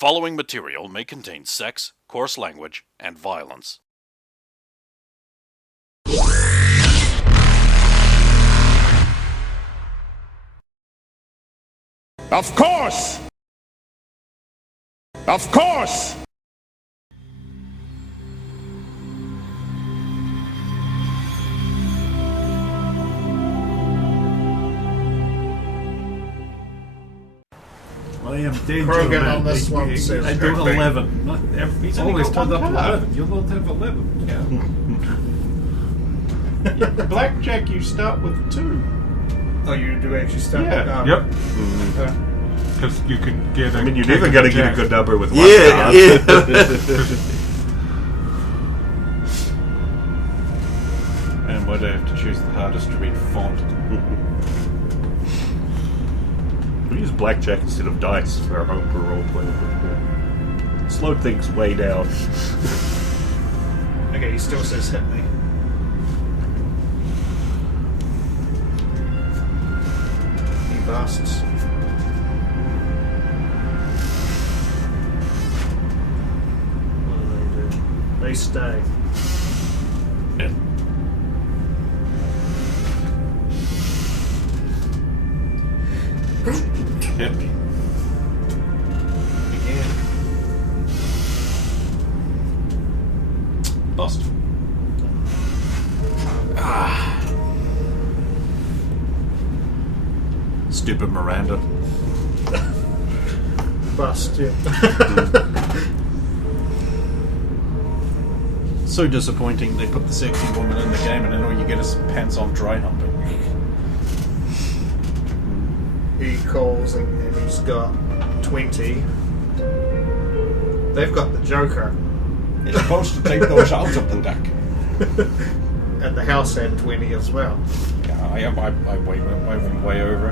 following material may contain sex, coarse language, and violence. Of course! Of course! I am danger Krogan man. on this one says I do dirty. 11. Not every, He's only always got turned up one to card. 11. You'll not have 11. Yeah, blackjack, you start with 2. Oh, you do actually start? Yeah. Yep. Okay. Because you can get. I mean, you're never going to get a good number with one Yeah, card. yeah. And why do I have to choose the hardest to read font? We use blackjack instead of dice for our homebrew roleplay. Slowed things way down. Okay, he still says hit me. He busts. What do? They stay. Yeah. Hit me. Again. Bust. Stupid Miranda. Bust, yeah. So disappointing they put the sexy woman in the game and then all you get is pants on dry humping. He calls and he's got 20. They've got the Joker. You're supposed to take those out of the deck. And the house had 20 as well. Yeah, I went way over.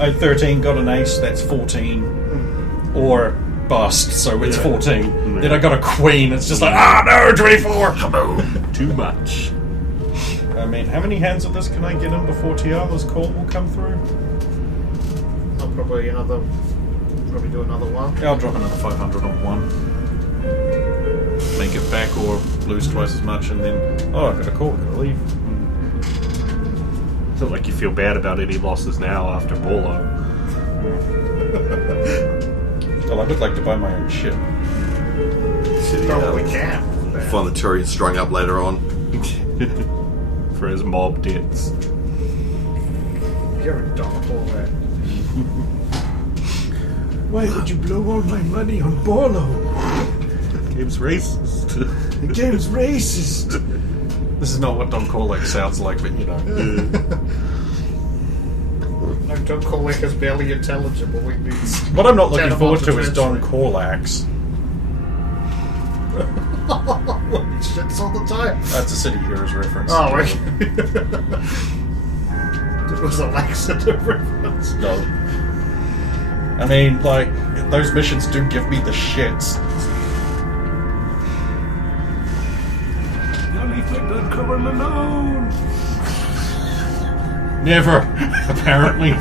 I had 13, got an ace, that's 14. Or bust, so it's 14. Then I got a queen, it's just like, no, 24! Too much. I mean, how many hands of this can I get in before Tiala's call will come through? I'll probably do another one. Yeah, I'll drop another 500 on one. Make it back or lose twice as much and then, I've got a call, gotta leave. It's not like you feel bad about any losses now after Bolo. Well, I would like to buy my own ship. Probably can. Find the Turian strung up later on. For his mob debts. You're a dog all that. Why would you blow all my money on Bolo? Game's racist. The game's racist. This is not what Don Corley sounds like, but you know. No, John Corlick is barely intelligible. We need What I'm not looking Channel forward to is Monster Don Translate. Corlax. Shits all the time. That's a City Heroes reference. Oh, okay. It was a laxative reference. No. I mean, like, those missions do give me the shits. The only thing that coming alone. Never, apparently.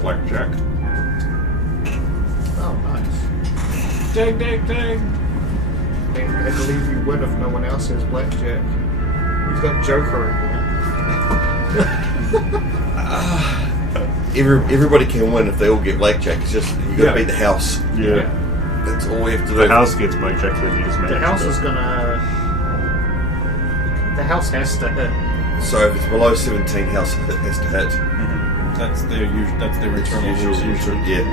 Blackjack. Oh, nice. Dang, dang, dang. I believe you would if no one else has blackjack. He's got Joker in Everybody can win if they all get blackjack. It's just you got to Yeah. beat the house. Yeah. That's all we have to The do. house gets blackjack, then you just manage The house to- is gonna. The house has to hit. So if it's below 17, house has to hit. That's their internal rules usually. Yeah.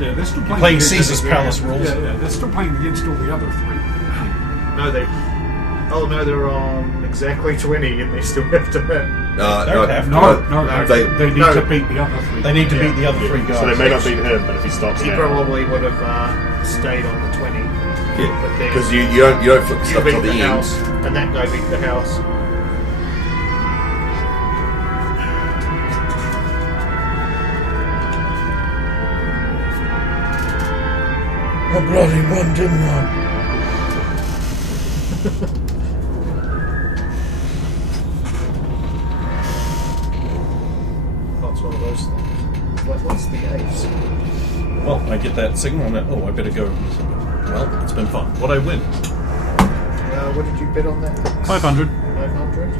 Yeah, they're still playing, Playing against- Caesar's Palace rules. Yeah, they're still playing against all the other three. No, they. Oh no, they're on exactly 20, and they still have to hit. Don't have to. No, They- they need no. to beat the other three. They need to beat the other three guys. So they may not beat him, but if he stops He now. probably would have stayed on the 20. Yeah. But then Because you don't flip the you stuff till beat the the end. house, and that guy beat the house. I bloody won, didn't I? That's one of those things. What was the ace? Well, I get that signal and I better go. Well, it's been fun. What I win? What did you bid on that? 500. 500?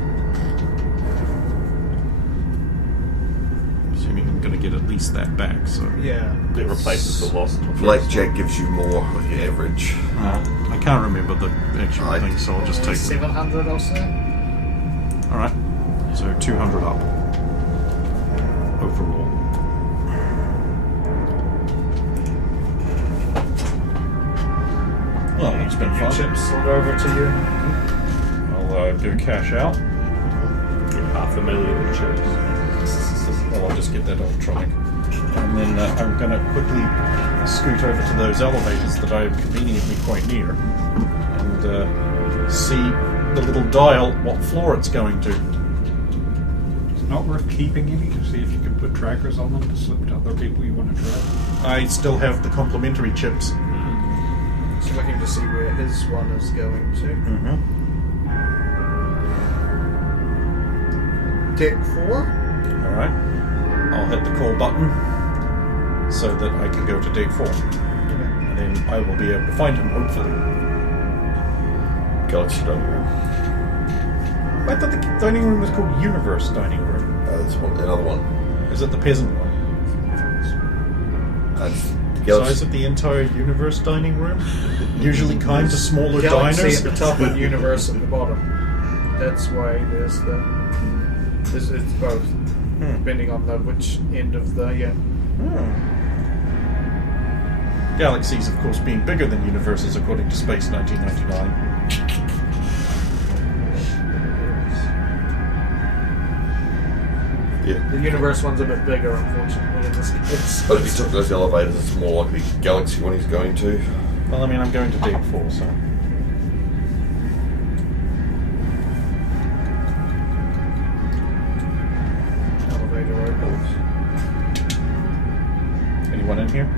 Assuming I'm going to get at least that back, so... Yeah. It replaces the loss. Blackjack gives you more on your average. I can't remember the actual Right. thing, so I'll just take it. 700 or so? Alright. So 200 up. Overall. Well, it's been Your fun. chips sold over to you. I'll do cash out. $500,000 chips. Well, I'll just get that electronic. And then I'm going to quickly scoot over to those elevators that I'm conveniently quite near and see the little dial what floor it's going to. It's not worth keeping any to see if you can put trackers on them to slip to other people you want to track. I still have the complimentary chips. Just looking to see where his one is going to. Mm-hmm. Deck 4? Alright. I'll hit the call button so that I can go to Deck 4. And then I will be able to find him, hopefully. Galaxy dining room. I thought the dining room was called Universe Dining Room. That's another one. Is it the peasant one? That's So is it the entire Universe Dining Room? Usually kind of smaller Galaxy diners? at the top and Universe at the bottom. That's why there's the... It's both. Depending on which end of the... Yeah. Galaxies, of course, being bigger than universes according to Space 1999. Yeah. The Universe one's a bit bigger, unfortunately, in this case. But if he took those elevators, it's more likely Galaxy one he's going to. Well, I mean, I'm going to Deck 4, so... Elevator opens. Anyone in here?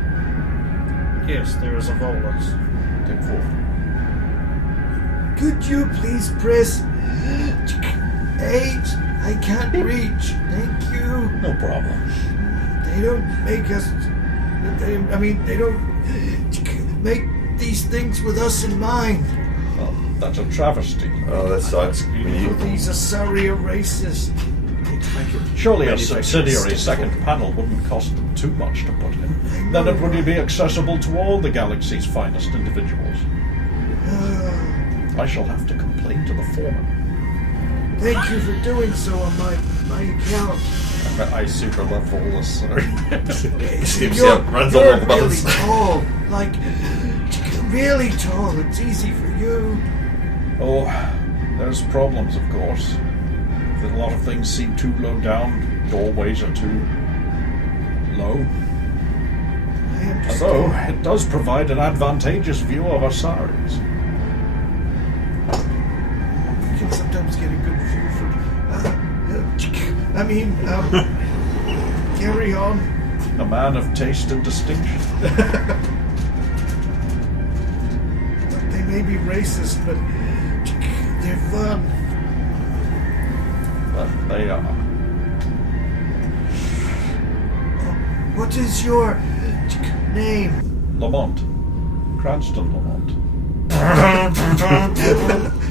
Yes, there is a Volus. Deck 4. Could you please press 8? I can't reach. Thank you. No problem. They don't make us. They don't make these things with us in mind. Well, that's a travesty. Oh, that sucks. These are sorry racist. Surely a subsidiary second panel wouldn't cost them too much to put in. Then it would be accessible to all the galaxy's finest individuals. I shall have to complain to the foreman. Thank you for doing so on my account. I super love Volus, sorry. Runs all You're over the really buttons. tall. Like, really tall. It's easy for you. Oh, there's problems, of course. A lot of things seem too low down. Doorways are too low. I understand. Although, it does provide an advantageous view of Osiris. You can sometimes get a good view from. Carry on. A man of taste and distinction. They may be racist, but they're fun. But they are. What is your name? Lamont. Cranston Lamont.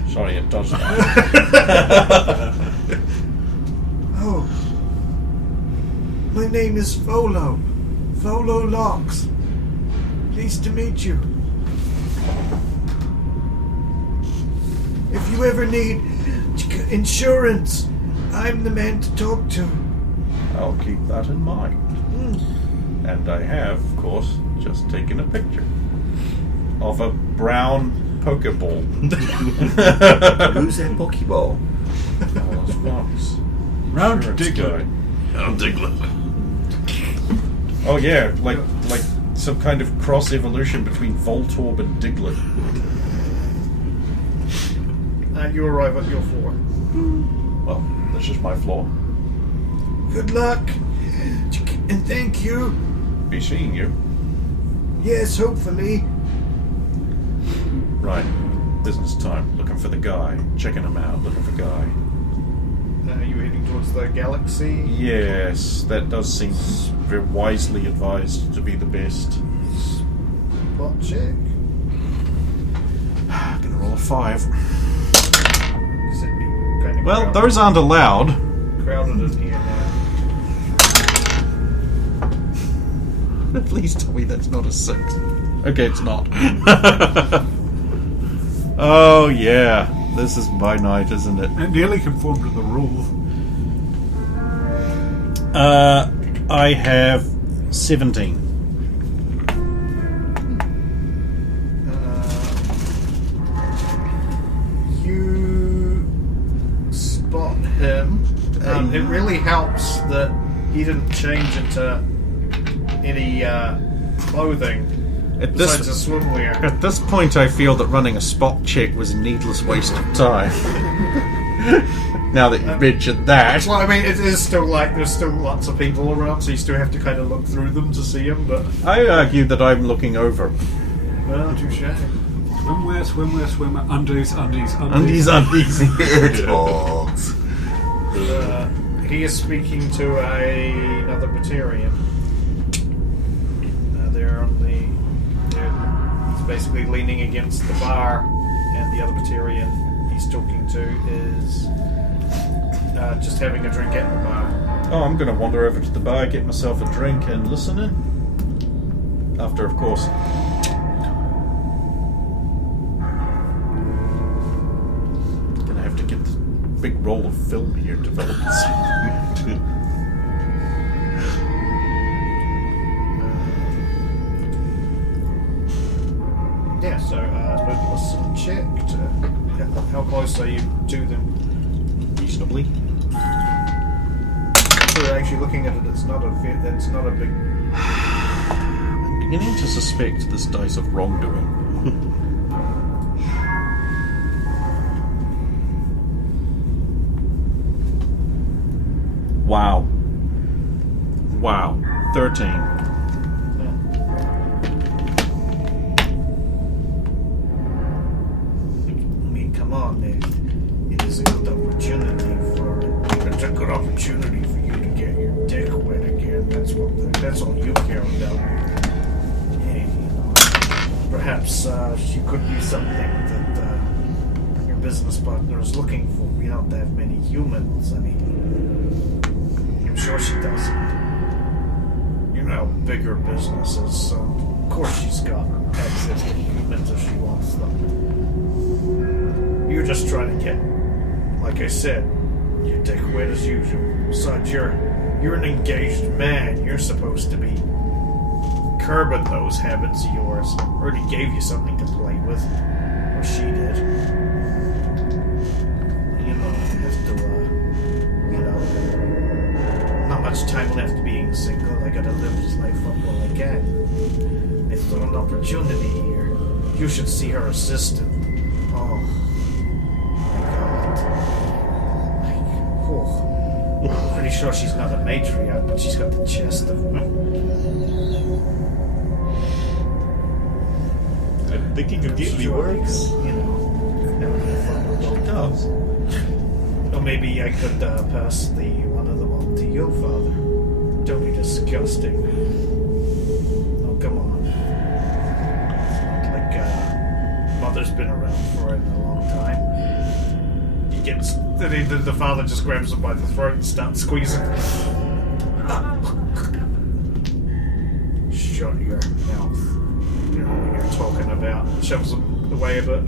Sorry, it does that. Oh. My name is Folo. Folo Locks. Pleased to meet you. If you ever need insurance, I'm the man to talk to. I'll keep that in mind. And I have, of course, just taken a picture of a brown Pokeball. Who's that Pokeball? Oh, it's Fox. Round Insurance Diglett. guy. I'm Diglett. Oh yeah, like some kind of cross evolution between Voltorb and Diglett. And you arrive at your floor. Well, this is my floor. Good luck. And thank you. Be seeing you. Yes, hopefully. Right. Business time. Looking for the guy. Checking him out. Looking for guy. Are you heading towards the galaxy? Yes, that does seem very wisely advised to be the best. Spot check. Gonna roll a 5. Kind of Well, those aren't allowed. crowded in here now. Please tell me that's not a 6. Okay, it's not. Oh, yeah. This is my night, isn't it? It nearly conformed to the rule. I have 17. You spot him. It really helps that he didn't change into any clothing besides a swimwear. At this point, I feel that running a spot check was a needless waste of time. Now that you've mentioned that. Well, I mean, it is still like there's still lots of people around, so you still have to kind of look through them to see them. But I argue that I'm looking over. well, touche. Swimwear, swimwear, swimwear, undies, undies, Undies, undies. undies. Dogs. He is speaking to another Batarian. They're on the. He's basically leaning against the bar, and the other Batarian he's talking to is just having a drink at the bar. Oh, I'm going to wander over to the bar, get myself a drink, and listen in. After, of course. Gonna have to get this big roll of film here developed. Yeah, so listen check to how close are you to them? Reasonably. So actually looking at it, it's not a big. I'm beginning to suspect this dice of wrongdoing. Wow. 13. I mean, come on, it is a good opportunity for it's a good opportunity for you to get your dick wet again. That's all you care about. Hey, perhaps she could be something that your business partner is looking for. We don't have many humans. I mean, I'm sure she doesn't. You know, bigger businesses, so of course she's got access to humans if she wants them. You're just trying to get, like I said, your dick wet as usual. Besides, you're an engaged man. You're supposed to be curbing those habits of yours. Already gave you something to play with. Or she did. You know, have to, not much time left being single. I gotta live this life up while I can. If there's an opportunity here, you should see her assistant. Oh. I'm pretty sure she's not a matriarch, but she's got the chest of one. I'm thinking immediately works. You know, never been fun with both dogs. Or maybe I could pass one of them on to your father. Don't be disgusting. Oh, come on. It's not like mother's been around for a long time. He gets. The father just grabs him by the throat and starts squeezing. Shut your mouth. You know what you're talking about. Shoves him away a bit.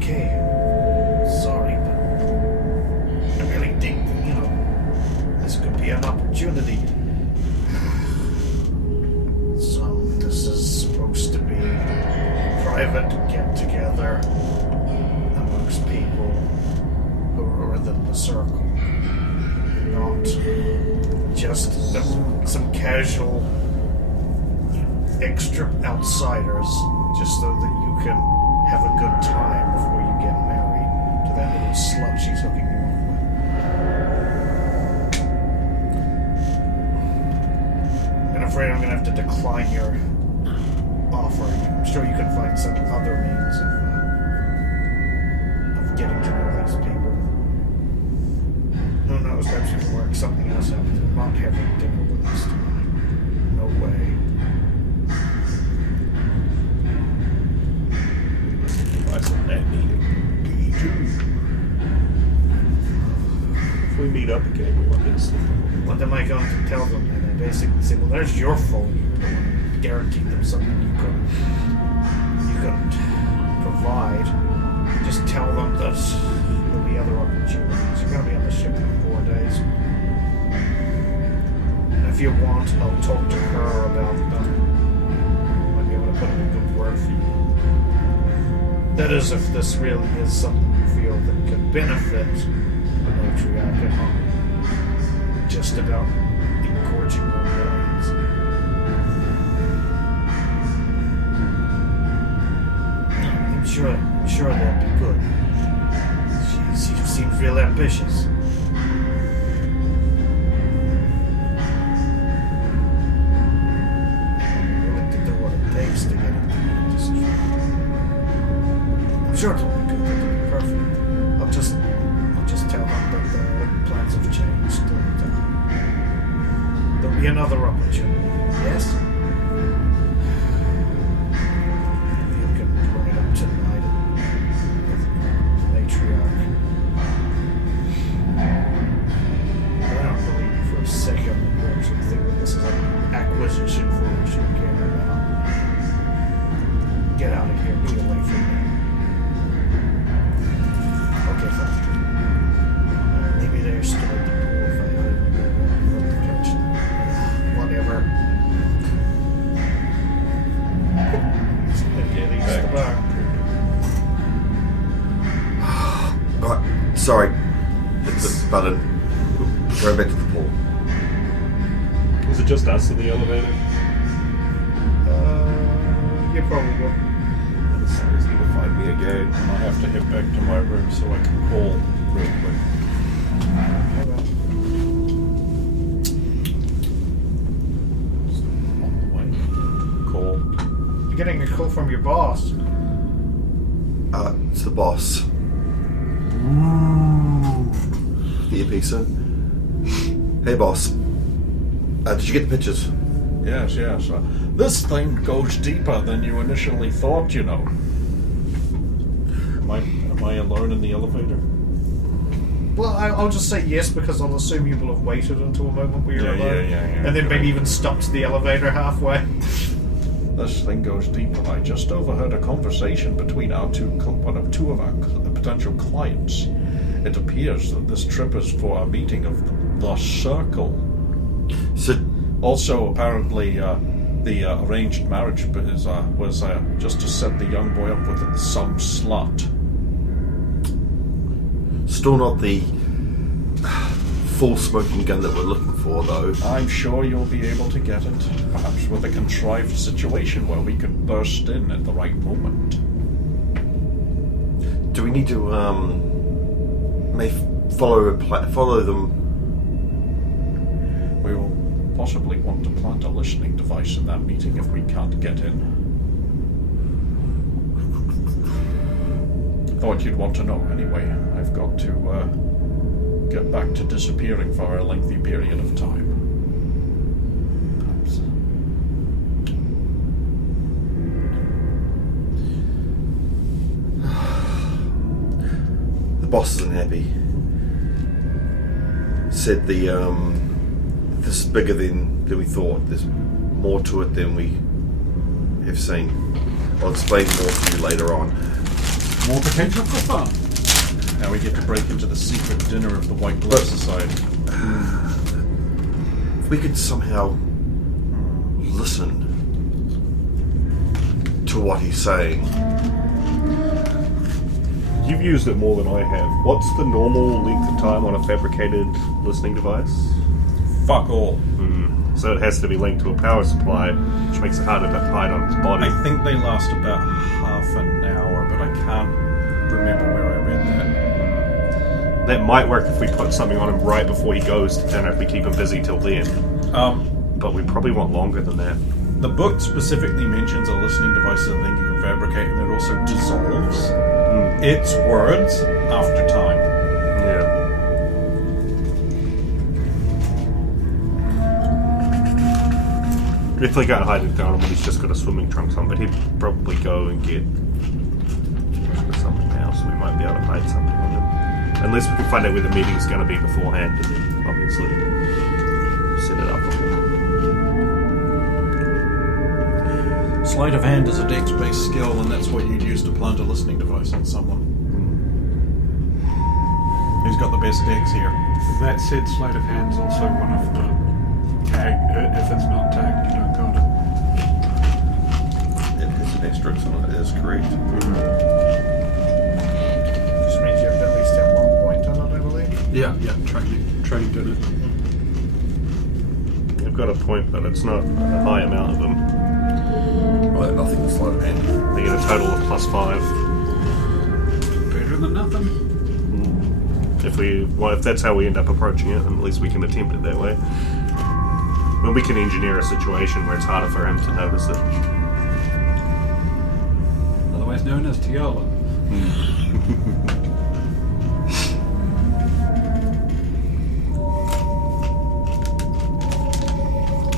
Okay. Sorry, but I really think that, this could be an opportunity. So, this is supposed to be a private get-together amongst people who are within the circle. Not just some casual extra outsiders, just so that you can have a good time before you get married to that little slut she's hooking you up with. I'm afraid I'm going to have to decline your offer. I'm sure you can find some other means of getting to know these people. taking us out. They're not having dinner with us tonight. No way. Device on that meeting. If we meet up again, we want this. What am I going to tell them? And I basically say, well, there's your fault. You were the one who guaranteed them something you couldn't provide. Just tell them that there'll be other opportunities. You're going to be on the ship for 4 days. And if you want, I'll talk to her about them. Might be able to put in a good word for you. That is, if this really is something you feel that could benefit the matriarch and not just about engorging your brains. I'm sure that'd be good. She seems real ambitious. Willing to do what it takes to get into the industry. I'm sure it'll be good. It'll be perfect. I'll just tell them that the plans have changed. And, there'll be another opportunity. Yes. Maybe you can bring it up tonight with the matriarch. I don't believe you for a second that you actually think that this is an acquisition for which you care about. Get out of here. Be away from me. Okay, fine. Maybe they're still at the pool if I heard the catch them. Whatever. Again, he's the bar. Right, sorry. Hit the button. Go back to the pool. Was it just us in the elevator? You probably will. Someone's gonna find me again. I have to head back to my room so I can call real quick. On the way. Call. You're getting a call from your boss. It's the boss. The earpiece in. Hey, boss. Did you get the pictures? Yes. This thing goes deeper than you initially thought, you know. Am I alone in the elevator? Well, I'll just say yes because I'll assume you will have waited until a moment where you're alone. Yeah. And then maybe even stopped the elevator halfway. This thing goes deeper. I just overheard a conversation between two of our potential clients. It appears that this trip is for a meeting of the Circle. So, Also, apparently, the arranged marriage was just to set the young boy up with some slut. still not the full smoking gun that we're looking for, though. I'm sure you'll be able to get it. Perhaps with a contrived situation where we can burst in at the right moment. Do we need to, follow them? We will possibly want to plant a listening device in that meeting if we can't get in. Thought you'd want to know anyway. I've got to get back to disappearing for a lengthy period of time. Perhaps. The boss isn't happy. Said this is bigger than we thought. There's more to it than we have seen. I'll explain more to you later on. More potential for fun. Now we get to break into the secret dinner of the White Glove Society. If we could somehow listen to what he's saying. You've used it more than I have. What's the normal length of time on a fabricated listening device? Fuck all. So it has to be linked to a power supply, which makes it harder to hide on its body. I think they last about half an hour, but I can't remember where I read that. That might work if we put something on him right before he goes to dinner if we keep him busy till then. But we probably want longer than that. The book specifically mentions a listening device as a thing you can fabricate, and it also dissolves its words after time. Yeah. definitely can't hide it down when he's just got a swimming trunks on, but he'd probably go and get something else. We might be able to hide something on him. Unless we can find out where the meeting's going to be beforehand, and then obviously set it up. Sleight of hand is a dex-based skill, and that's what you'd use to plant a listening device on someone. Who's got the best dex here? That said, sleight of hand's also one of the tag. If it's not tagged, you don't got it. It has an asterisk on it. That is correct. Just means you have to at least have 1 point on it, I believe. Yeah, training did it. I've got a point, but it's not a high amount of them. Well, nothing with sleight of hand. They get a total of +5. Better than nothing. If that's how we end up approaching it, then at least we can attempt it that way. When we can engineer a situation where it's harder for him to notice it. Otherwise known as Tiala.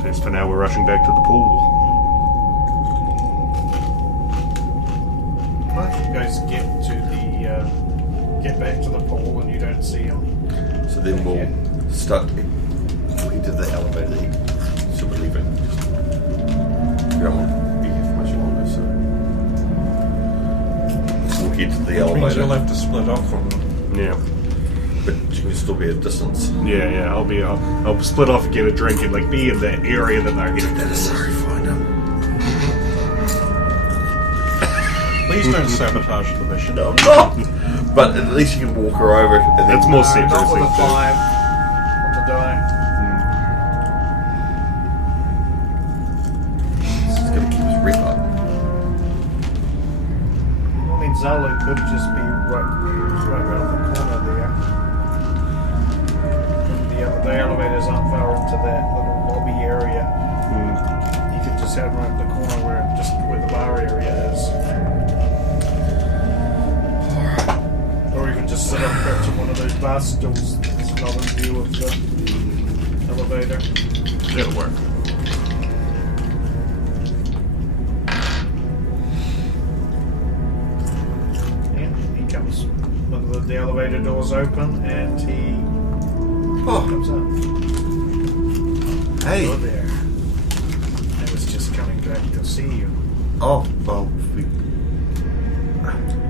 As for now, we're rushing back to the pool. Well, you guys get back to the pool and you don't see him. So then we'll start. We did the elevator. So we're leaving. We don't want to be here for much longer, so we'll head to the Which means elevator. you'll have to split off from them. Yeah. But you can still be at a distance. Yeah. I'll split off and get a drink and be in the area that they're heading to. Sorry, find him. Please don't sabotage the mission. No, I'm not. But at least you can walk her over. And then That's more Not separate. with a 5 on the die. This is going to keep his rep up. I mean, Zalo could just be right around the corner there. The elevators aren't far into that little lobby area. You could just head around the corner where the bar area is. Or even just sit up perched on one of those bar stools. There's another view of the elevator. It'll work. Yeah, he comes. The elevator doors open and he comes up. Hey. Hello there. I was just coming back to see you. Oh, well,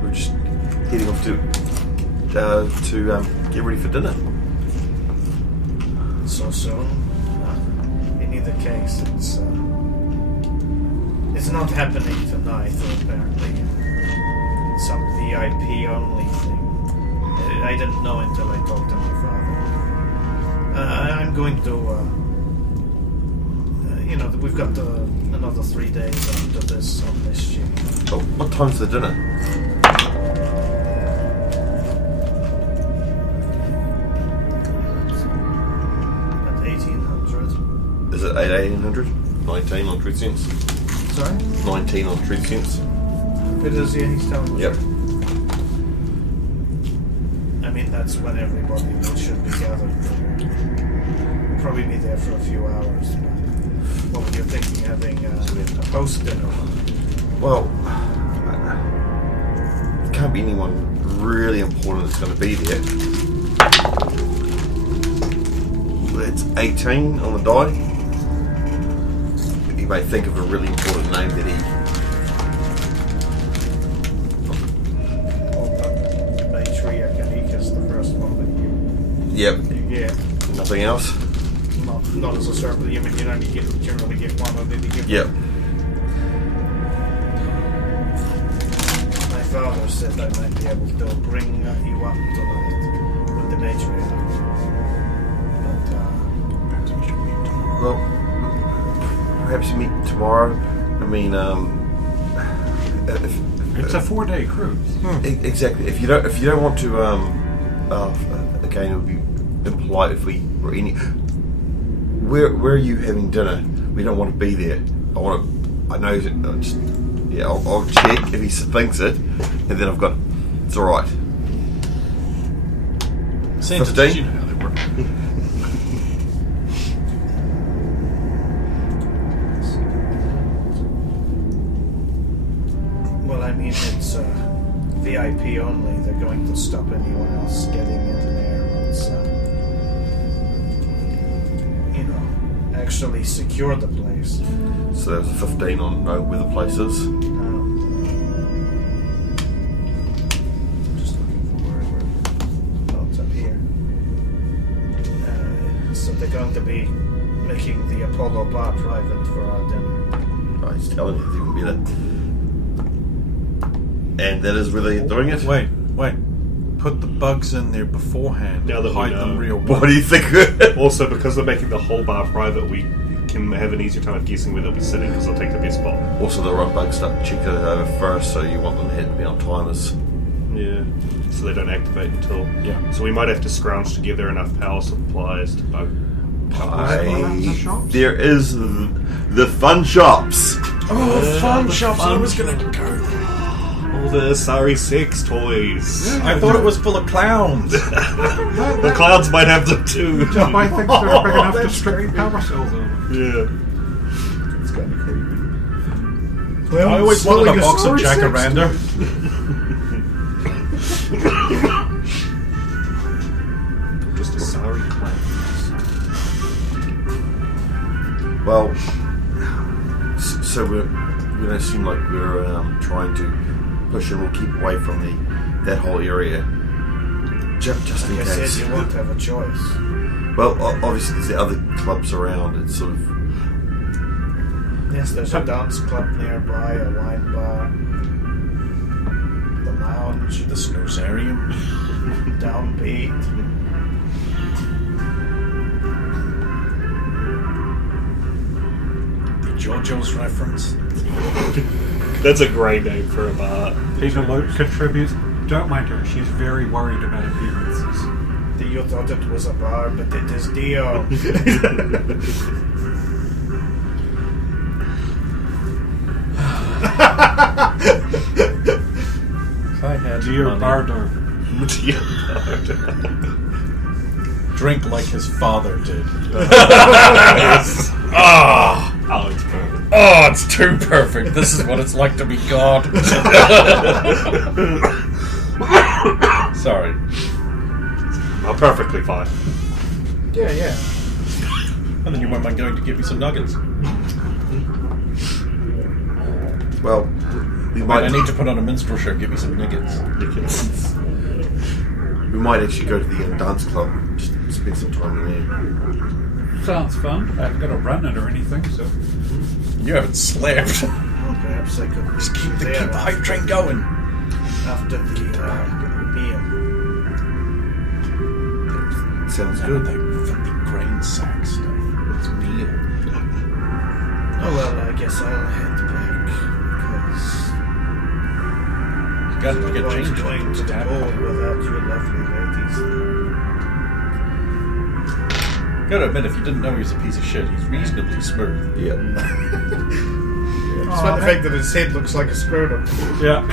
we're just heading off to get ready for dinner. So soon? In either case, it's not happening tonight, apparently. It's some VIP only thing. I didn't know until I talked to my father. I'm going to, we've got another 3 days after this on this ship. Oh, what time's the dinner? At 1800. Is it 1800? 19 on Truth Sense? Sorry? 19 on Truth Sense? It is, yeah, he's telling me. Yep. I mean, that's when everybody should be gathered. We'll probably be there for a few hours. What were you thinking, having a post-dinner? Well, it can't be anyone really important that's going to be there. It's 18 on the die. You may think of a really important name that he... Is the first one that Yep. you get. Nothing else? Not as a circle. I mean, you only generally get one of them. Yep. My father said I might be able to bring you up tonight with the matriarch. But Well, perhaps you meet tomorrow. I mean, It's a 4-day cruise. Exactly. If you don't want to, again, it would be impolite if we were any. Where are you having dinner? We don't want to be there. I know. I'll check if he thinks it, and then I've got. It's all right. Sentences, 15? you know how they work. VIP only. They're going to stop anyone else getting in there once, actually secure the place. So there's a 15 on where the place is. Just looking for where it's up here. So they're going to be making the Apollo bar private for our dinner. Oh, he's telling you, it's even better. And that is where they're doing it? Wait. Put the bugs in there beforehand. Now that we hide know. them real What well. do you think? Also, because they're making the whole bar private, we can have an easier time of guessing where they'll be sitting because they'll take the best spot. Also, the rock bug stuff, check it over first, so you want them to be on timers. Yeah. So they don't activate until. Yeah. So we might have to scrounge together enough power supplies to bug. There is the fun shops. Oh, fun shops! I was gonna go. All the sorry sex toys. I thought it was full of clowns. The clouds might have them too. Just buy things that are big enough to strip power cells over. Yeah. It's kind of creepy. I always wanted a box of jacaranda. Just a sorry clown. Well, so we don't seem like we're trying to push and we'll keep away from that whole area. Just in Like I case. said, you won't have a choice. Well, obviously there's the other clubs around. It's sort of... Yes, there's a dance club nearby, a wine bar, the lounge, The snoozarium. downbeat. The JoJo's reference. That's a great name for a bar. Peter Luke contributes. Don't mind her, she's very worried about appearances. You thought it was a bar, but it is Dio. If I had Dear money, Bardo. drink like his father did. Oh, it's perfect. Oh, it's too perfect. This is what it's like to be God. Sorry. Oh, perfectly fine. Yeah. And then you weren't going to give me some nuggets. Well, we Right, I might need to put on a minstrel show. Give me some nuggets. we might actually go to the dance club. Just spend some time in there. Sounds fun. I haven't got a run it or anything, so. You haven't slept. Well, perhaps I could Just keep be the there hype train going. after the meal. Sounds Good. good. That grain sack stuff. It's meal. Oh well, I guess I'll head back You got to because get I'm changed. going to the Stab. ball without you lovely ladies there. Gotta admit, if you didn't know he was a piece of shit, he's reasonably smooth. Yeah. Despite the fact that his head looks like a scrotum. Yeah.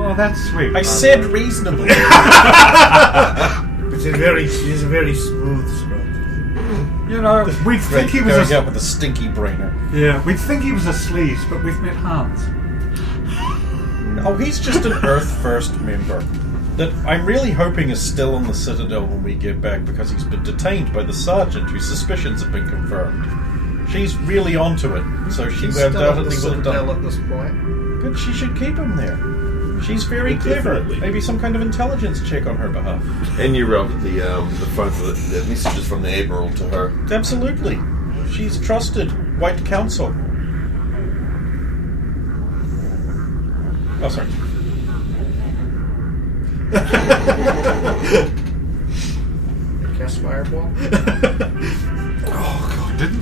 Oh, that's sweet. I said reasonably. But he's a very smooth scrotum. You know, we'd think he was Going a... out with a stinky brainer. Yeah, we'd think he was a sleaze, but we've met Hans. Oh, he's just an Earth First member that I'm really hoping is still on the Citadel when we get back because he's been detained by the Sergeant whose suspicions have been confirmed. She's really onto it, so she He's still at the undoubtedly will have Citadel done. at this point. But she should keep him there. She's very clever. Definitely. Maybe some kind of intelligence check on her behalf. And you wrote the phone for the messages from the Admiral to her. Absolutely. She's trusted White Council. Oh, sorry. Cast fireball.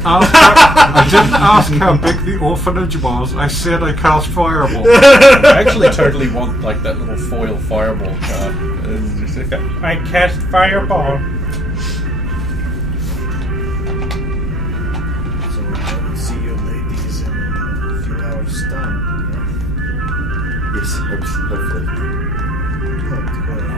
I didn't ask how big the orphanage was. I said I cast fireball. I actually totally want like that little foil fireball card. I cast fireball. So I will see you ladies in a few hours' time. Yes, hopefully. Yeah? Good.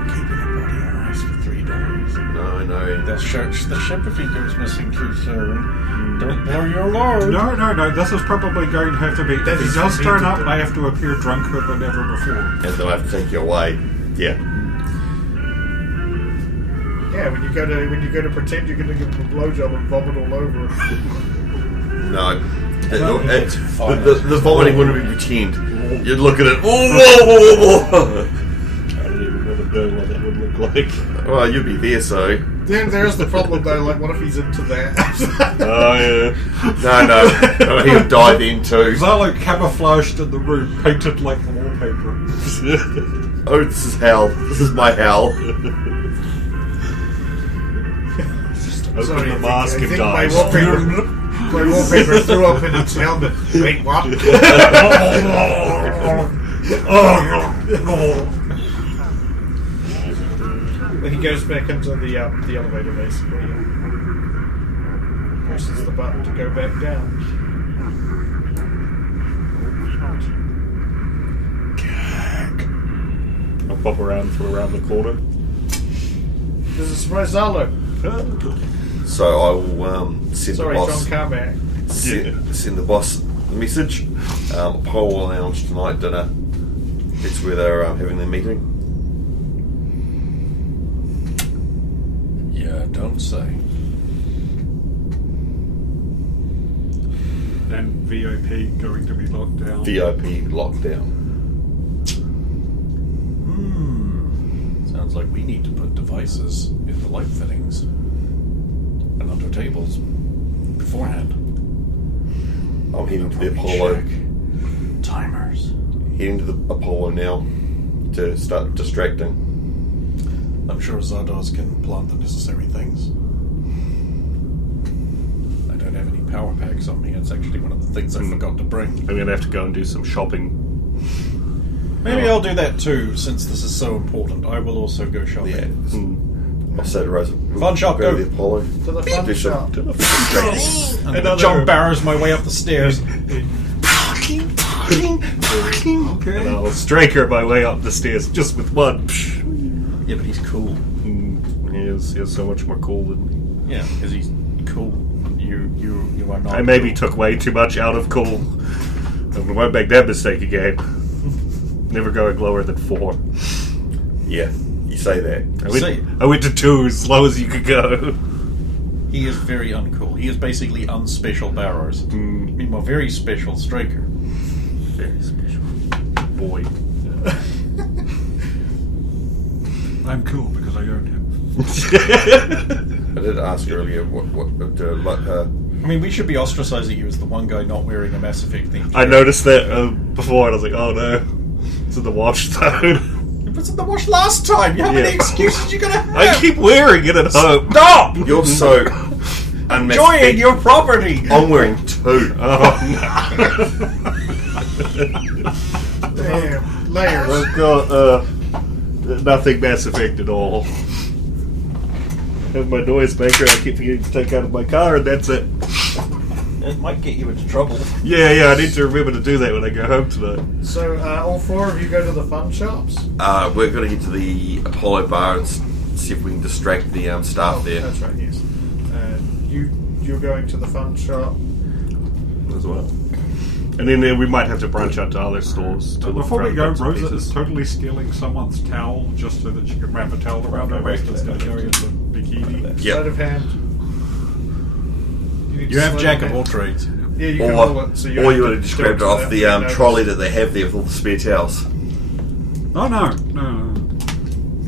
Keeping a body on ice for 3 days. No, I know. And they'll search the ship if he goes missing too soon. Don't blow your load. No. This is probably going to have to be. If he does turn up, they have to appear drunker than ever before. And they'll have to take you away. Yeah. Yeah, when you go to pretend you're going to give them a blowjob and vomit all over him. No. it's fine. The vomiting wouldn't be pretend. You'd look at it. Whoa. I don't even want to know what that would look like. Well, you'd be there, so. Then there's the problem though, like what if he's into that? Oh, yeah. No, he would die then too. Zalo camouflaged in the room, painted like the wallpaper. Oh, this is hell. This is my hell. Open the mask and die. My wallpaper threw up in its helmet. Wait, what? When he goes back into the elevator, basically, presses the button to go back down. I'll pop around from around the corner. There's a surprise Zalo. So I will send Sorry, the John boss. Carmack. Send the boss a message. Powwow Lounge tonight dinner. That's where they're having their meeting. Yeah, don't say. And VIP going to be locked down. VIP lockdown. Sounds like we need to put devices in the light fittings and under tables beforehand. I'm heading to the Probably Apollo. check timers. Heading to the Apollo now to start distracting. I'm sure Zardoz can plant the necessary things. I don't have any power packs on me. It's actually one of the things I forgot to bring. I'm going to have to go and do some shopping. Maybe I'll do that too, since this is so important. I will also go shopping. Yeah. I'll say to Rosa. Fun shop, go go. to the Apollo. To the fun Do some- shop. I'm gonna jump barrows my way up the stairs. Okay. And I'll striker my way up the stairs just with one. Yeah, but he's cool. He is so much more cool than me. Yeah, because he's cool. You are not. I maybe cool. took way too much out of cool. I won't make that mistake again. Never going lower than 4. Yeah, you say that. I went to 2 as low as you could go. He is very uncool. He is basically unspecial Barrows. Meanwhile, very special Striker. Very special. Boy. I'm cool because I own him. I did ask earlier what to let her. I mean, we should be ostracizing you as the one guy not wearing a Mass Effect theme. I noticed that before, and I was like, oh no. It's in the wash zone. It was in the wash last time. How many excuses you gonna have? I keep wearing it at home. Stop! You're so Enjoying your property. I'm wearing 2. Damn, layers. I've got nothing Mass Effect at all. I have my noisemaker I keep forgetting to take out of my car, and that's it. It might get you into trouble. Yeah, I need to remember to do that when I go home tonight. So, all 4 of you go to the fun shops? We're going to get to the Apollo bar and see if we can distract the staff there. That's right, yes. You're going to the fun shop. As well. And then we might have to branch out to other stores. To look Before for we go, bits and Rosa pieces. is totally stealing someone's towel just so that she can wrap a towel around her waist instead of going into bikini. Yep. Sleight of hand. need You have sleight jack hand. of all trades. Yeah, you can roll it. So you Or have you to would have just do grabbed it it off without the being noticed. trolley that they have there with all the spare towels. Oh, no.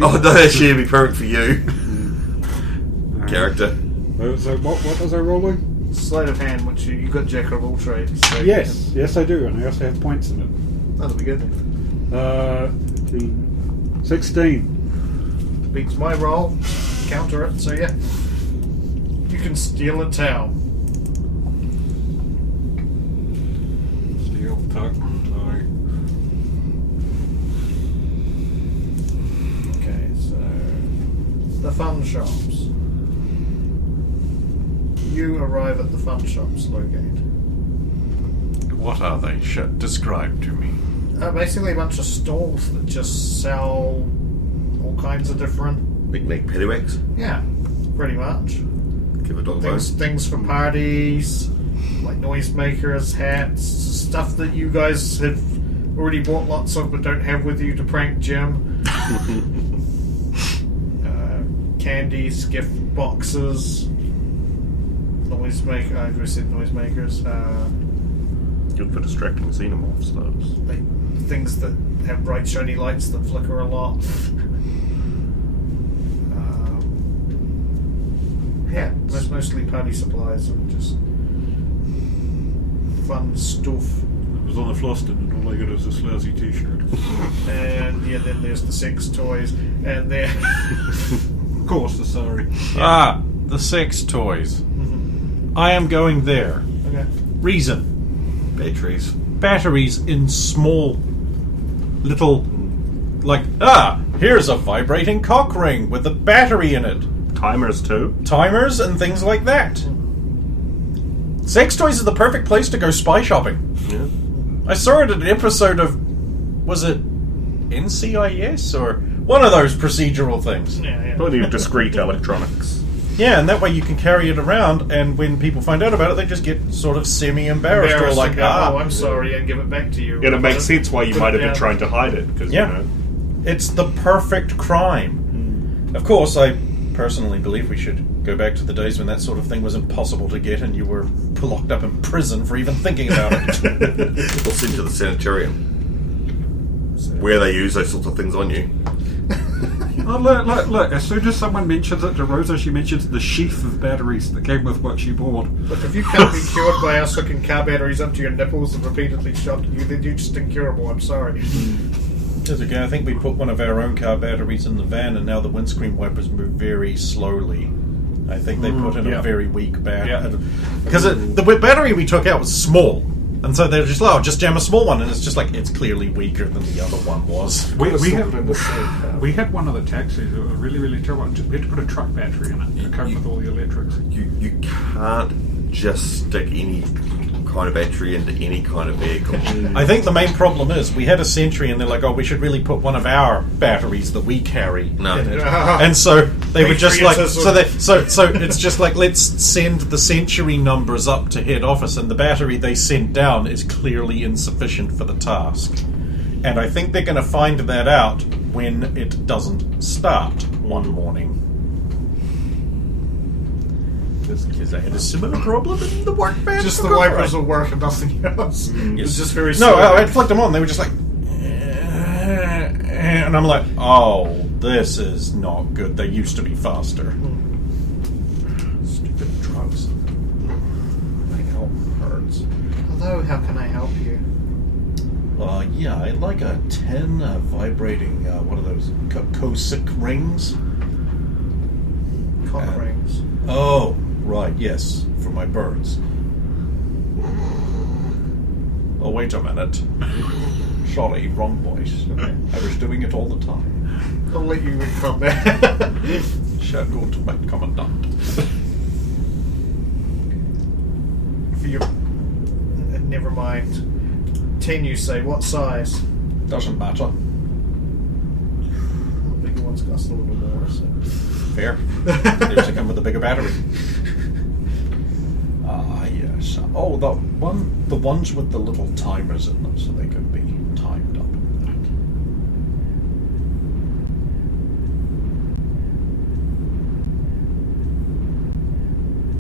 Oh, no, actually, it'd be perfect for you. Character. So what was I rolling? Sleight of hand, which you got jack of all trades. So Yes, I do, and I also have points in it. That'll be good. 16. Beats my roll. Counter it. So yeah, you can steal a towel. Steel, tuck, tie. Okay, so the fun shops. You arrive at the fun shops, Logate. What are they? Describe to me. Basically a bunch of stalls that just sell all kinds of different, Knick-knack paddywhacks. yeah, pretty much. Give a dog a bone. Things for parties, like noisemakers, hats, stuff that you guys have already bought lots of but don't have with you to prank Jim. Candies, gift boxes, noisemakers. I said noisemakers. Good for distracting xenomorphs, those. Like things that have bright, shiny lights that flicker a lot. Yeah, mostly party supplies and just fun stuff. It was on the Floston, and all I got is this lousy T-shirt. And yeah, then there's the sex toys, and then Of course, the sorry. Ah, the sex toys. I am going there. okay. Reason. Batteries. Batteries in small little, like, here's a vibrating cock ring with a battery in it. Timers too. Timers and things like that. Sex toys is the perfect place to go spy shopping. Yeah. I saw it in an episode of, was it NCIS or one of those procedural things? Yeah. Plenty of discreet electronics. Yeah, and that way you can carry it around, and when people find out about it, they just get sort of semi-embarrassed, or like, and go, oh, I'm sorry, and give it back to you. And it makes sense why you might have Yeah. been trying to hide it, because, Yeah. It's the perfect crime. Of course, I personally believe we should go back to the days when that sort of thing was impossible to get and you were locked up in prison for even thinking about it. Or sent to the sanitarium, where they use those sorts of things on you. Oh, look. As soon as someone mentions it to Rosa, she mentions the sheath of batteries that came with what she bought. Look, if you can't be cured by us hooking car batteries up to your nipples and repeatedly shocking you, then you're just incurable. I'm sorry. That's okay. I think we put one of our own car batteries in the van, and now the windscreen wipers move very slowly. I think they put in a very weak battery. Because the battery we took out was small. And so they're just like, oh, just jam a small one. And it's just like, it's clearly weaker than the other one was. We had one of the taxis. It was really, really terrible. We had to put a truck battery in it to cope with all the electrics. You can't just stick any kind of battery into any kind of vehicle. I think the main problem is we had a Sentry, and they're like, oh, we should really put one of our batteries that we carry No. in it. And so they were just like, Patriotism. so it's just like, let's send the Sentry numbers up to head office, and the battery they sent down is clearly insufficient for the task. And I think they're going to find that out when it doesn't start one morning. Because I had a similar problem in the work van. Just the wipers will work and nothing else. It's just very No, slow. I flicked them on. They were just like, and I'm like, oh, this is not good. They used to be faster. Stupid drugs. My help hurts. Hello, how can I help you? Yeah, I'd like a 10 vibrating, what are those, Cosic rings? Cock rings. Oh, right, yes, for my birds. Oh, wait a minute. Sorry, wrong voice. I was doing it all the time. I'll let you come back. Shall go to my commandant. For your... Never mind. 10 you say, what size? Doesn't matter. The bigger ones cost a little more, so... Fair. They usually come with a bigger battery. Yes. Oh, the ones with the little timers in them, so they can be timed up.